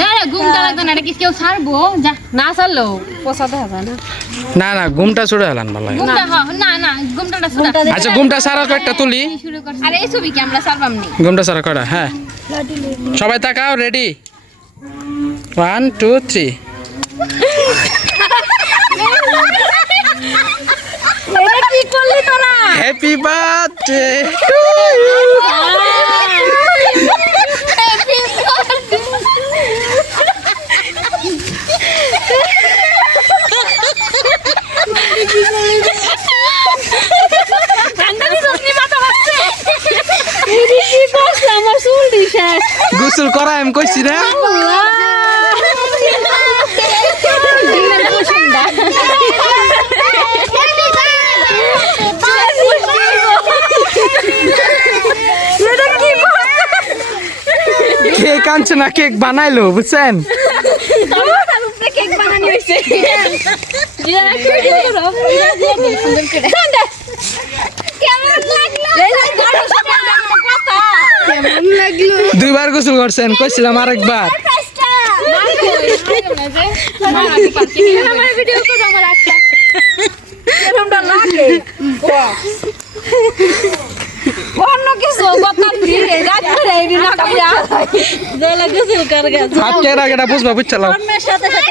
না ঘুমটা লাগতো না, এটা কি কেউ ছাড়বো? যা না ছাড়লো পোষাতে হবে না। না না ঘুমটা ছুড়ে হলান ভালো হয়। ঘুমটা না না ঘুমটা ছুটা আচ্ছা ঘুমটা সারা কয়েকটা তুলি, শুরু করছি। আরে এই ছবি কি আমরা ছাড়বাম নি? ঘুমটা সারা কয়টা? হ্যাঁ সবাই তাকাও, রেডি 1 2 3। এটা কি করলি তোরা? হ্যাপি বার্থডে গোসল করা আমি কইছি না। কেক আনছে না, কেক বানাইলো বুঝছেন। কেক বানানো হয়েছে। দুইবার গোসল করছেন, কইছিলাম আরেকবার। অন্য কিছু হাত কে রাখে বুঝবা বুঝছালাম। সাথে সাথে